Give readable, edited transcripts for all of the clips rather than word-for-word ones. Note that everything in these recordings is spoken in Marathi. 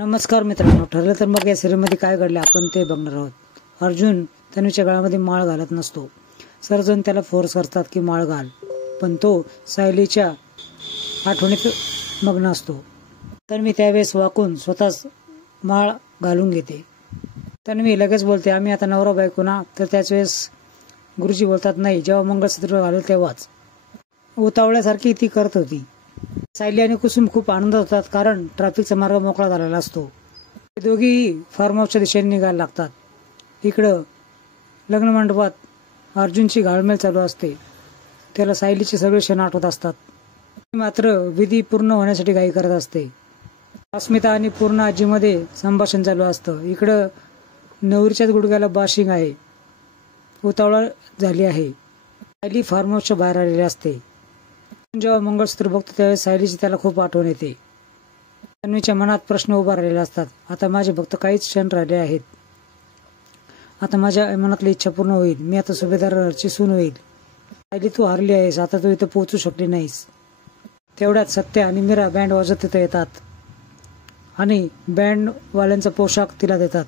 नमस्कार मित्रांनो, ठरलं तर मग या सिरीजमध्ये काय घडले आपण ते बघणार आहोत. अर्जुन तन्वीच्या गळ्यामध्ये माळ घालत नसतो. सर्वजण त्याला फोर्स करतात की माळ घाल, पण तो सायलीच्या आठवणीत मग्न असतो. तन्वी त्यावेळेस वाकून स्वतःच माळ घालून घेते. तन्वी लगेच बोलते, आम्ही आता नवरा बायको ना. तर त्याच वेळेस गुरुजी बोलतात, नाही, जेव्हा मंगळसूत्र घालेल तेव्हाच. उतावळ्यासारखी ती करत होती. सायली आणि कुसुम खूप आनंदात होतात, कारण ट्रॅफिकचा मार्ग मोकळा झालेला असतो. ते दोघीही फार्म हाऊसच्या दिशेने निघायला लागतात. इकडं लग्न मंडपात अर्जुनची घालमेल चालू असते. त्याला सायलीचे सगळे क्षण आठवत असतात. मात्र विधी पूर्ण होण्यासाठी घाई करत असते. अस्मिता आणि पूर्ण आजीमध्ये संभाषण चालू असतं. इकडं नवरीच्याच गुडघ्याला बाशिंग आहे. उतावळा झाली आहे. सायली फार्म हाऊसच्या बाहेर आलेली असते. जेव्हा मंगळसूत्र बघतो त्यावेळेस सायलीची त्याला खूप आठवण येते. तन्वीच्या मनात प्रश्न उभा राहिलेले असतात. आता माझे फक्त काहीच क्षण राहिले आहेत. आता माझ्या मनातली इच्छा पूर्ण होईल. मी आता सुभेदाराची सून होईल. सायली, तू हारली आहेस. आता तू इथं पोहोचू शकली नाहीस. तेवढ्यात सत्य आणि मीरा बँड वाजत तिथे येतात आणि बँडवाल्यांचा पोशाख तिला देतात.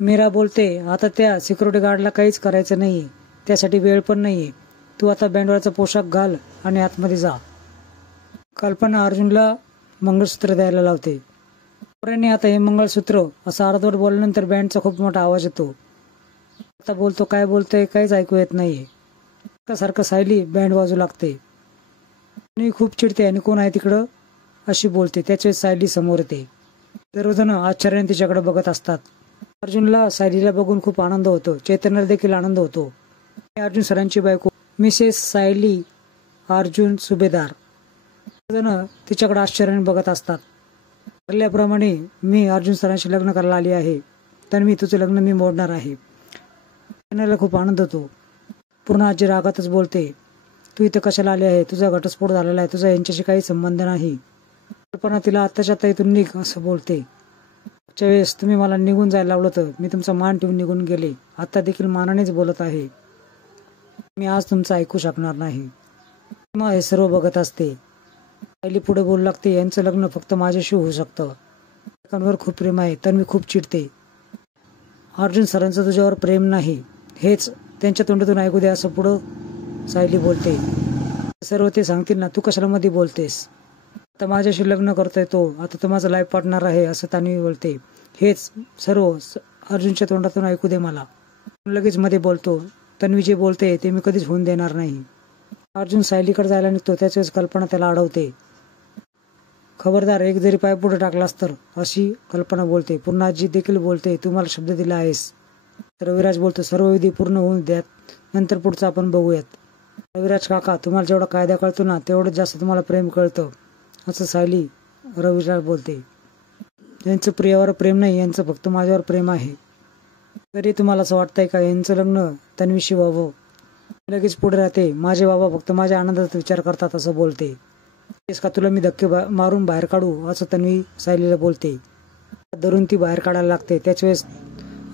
मीरा बोलते, आता त्या सिक्युरिटी गार्डला काहीच करायचं नाहीये. त्यासाठी वेळ पण नाहीये. तू आता बँडवाल्याचा पोशाख घाल आणि आतमध्ये जा. कल्पना अर्जुनला मंगळसूत्र द्यायला लावते. पोरांनी आता हे मंगळसूत्र असं अर्धवट बोलल्यानंतर बँडचा खूप मोठा आवाज येतो. आता बोलतो, काय बोलतोय काहीच ऐकू येत नाहीये. सारखं सायली बँड वाजू लागते. आणि खूप चिडते आणि कोण आहे तिकडं अशी बोलते. त्याच्या सायली समोर येते. सर्वजण आश्चर्याने तिच्याकडे बघत असतात. अर्जुनला सायलीला बघून खूप आनंद होतो. चैतन्याला देखील आनंद होतो. अर्जुन सरांची बायको मिसेस सायली अर्जुन सुभेदार. जण तिच्याकडे आश्चर्याने बघत असतात. ठरल्याप्रमाणे मी अर्जुन सरांशी लग्न करायला आली आहे. तन्वी, तुझं लग्न मी मोडणार आहे. चैतन्याला खूप आनंद होतो. पूर्ण आजी रागातच बोलते, तू इथं कशाला आली आहे? तुझा घटस्फोट झालेला आहे. तुझा यांच्याशी काही संबंध नाही. कल्पना तिला आत्ताच्या आता इथून निघ असं बोलते. मागच्या वेळेस तुम्ही मला निघून जायला लावलं तर मी तुमचा मान ठेवून निघून गेले. आता देखील मानानेच बोलत आहे. मी आज तुमचं ऐकू शकणार नाही. मग हे सर्व बघत असते. सायली पुढे बोलू लागते, यांचं लग्न फक्त माझ्याशी होऊ शकतं. एकमेकांवर खूप प्रेम आहे. तर मी खूप चिडते. अर्जुन सरांचं तुझ्यावर प्रेम नाही हेच त्यांच्या तोंडातून ऐकू दे असं पुढं सायली बोलते. सर्व ते सांगतील ना, तू कशाला मध्ये बोलतेस? आता माझ्याशी लग्न करतोय तो. आता तो माझा लाईफ पार्टनर आहे असं तन्वी बोलते. हेच सर्व अर्जुनच्या तोंडातून ऐकू दे मला. लगेच मध्ये बोलतो, तन्वी जे बोलते ते मी कधीच होऊन देणार नाही. अर्जुन सायलीकडे जायला निघतो. त्याच वेळेस कल्पना त्याला अडवते. खबरदार, एक जरी पाय पुढे टाकलास तर, अशी कल्पना बोलते. पूर्ण आजी देखील बोलते, तू मला शब्द दिला आहेस. रविराज बोलतो, सर्व विधी पूर्ण होऊन द्यात, नंतर पुढचं आपण बघूयात. रविराज काका, तुम्हाला जेवढा कायदा कळतो ना तेवढं जास्त तुम्हाला प्रेम कळतं असं सायली रविराज बोलते. यांचं प्रियावर प्रेम नाही, यांचं फक्त माझ्यावर प्रेम आहे. तरी तुम्हाला असं वाटतंय का यांचं लग्न तन्वीशी व्हावं? लगेच पुढे राहते, माझे बाबा फक्त माझ्या आनंदाचा विचार करतात असं बोलते. तेच का तुला मी धक्के मारून बाहेर काढू असं तन्वी सायलीला बोलते. धरून ती बाहेर काढायला लागते. त्याच वेळेस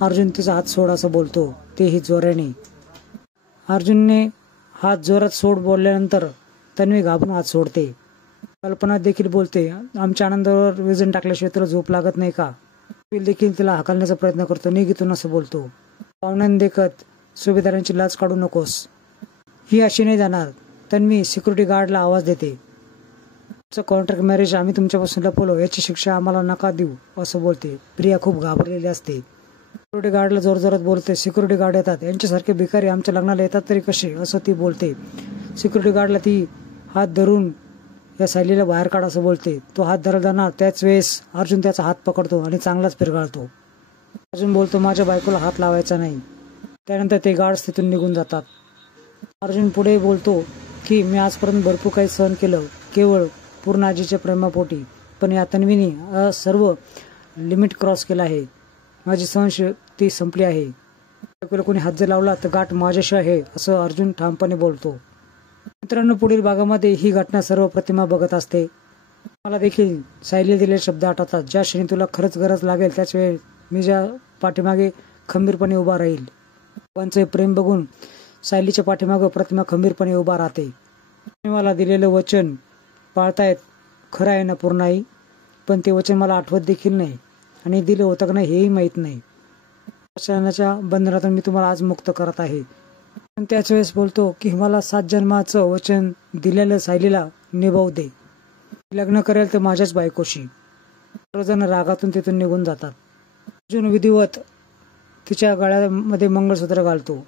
अर्जुन तिचा हात सोड असं बोलतो, तेही जोराने. अर्जुनने हात जोरात सोड बोलल्यानंतर तन्वी घाबरून हात सोडते. कल्पना देखील बोलते, आमच्या आनंदावर विजन टाकल्याशिवाय तुला झोप लागत नाही का? देखील तिला हाकलण्याचा प्रयत्न करतो. निघितून असं बोलतो. पाहुण्यांनी देखत सुभेदारांची लाच काढू नकोस. ही अशी नाही जाणार. तन्वी सिक्युरिटी गार्डला आवाज देते. कॉन्ट्रॅक्ट मॅरेज आम्ही तुमच्यापासून लपवलो, याची शिक्षा आम्हाला नका देऊ असं बोलते. प्रिया खूप घाबरलेली असते. सिक्युरिटी गार्डला जोरजोरात बोलते, सिक्युरिटी गार्ड येतात, यांच्यासारखे भिकारी आमच्या लग्नाला येतात तरी कसे असं ती बोलते. सिक्युरिटी गार्डला ती हात धरून या सायलीला बाहेर काढ असं बोलते. तो हात धरला जाणार त्याच वेळेस अर्जुन त्याचा हात पकडतो आणि चांगलाच पिरगाळतो. अर्जुन बोलतो, माझ्या बायकोला हात लावायचा नाही. त्यानंतर ते गार्ड्स तिथून निघून जातात. अर्जुन पुढे बोलतो की मी आजपर्यंत भरपूर काही सहन केलं, केवळ पूर्ण आजीच्या प्रेमापोटी, पण या तन्वीने सर्व लिमिट क्रॉस केलं आहे. माझी सहनशक्ती संपली आहे. बायकोला कोणी हात जर लावला तर गाठ माझ्याशी आहे असं अर्जुन ठामपणे बोलतो. मित्रांनो, पुढील भागामध्ये ही घटना सर्व प्रतिमा बघत असते. मला देखील सायली दिलेले शब्द आठवतात, ज्या क्षणी तुला खरंच गरज लागेल त्याच वेळी मी ज्या पाठीमागे खंबीरपणे उभा राहील. बाबांचे प्रेम बघून सायलीच्या पाठीमागे प्रतिमा खंबीरपणे उभा राहते. मला दिलेलं वचन पाळतायत खरं आहे ना पूर्णाई? पण ते वचन मला आठवत देखील नाही आणि दिलं होतं का नाही हेही माहीत नाही. वचनाच्या बंधनातून मी तुम्हाला आज मुक्त करत आहे. पण त्याच वेळेस बोलतो की मला 7 जन्माचं वचन दिलेलं सायलीला निभावू दे. लग्न करेल तर माझ्याच बायकोशी. सर्वजण रागातून तिथून निघून जातात. अर्जुन विधिवत तिच्या गळ्यामध्ये मंगळसूत्र घालतो.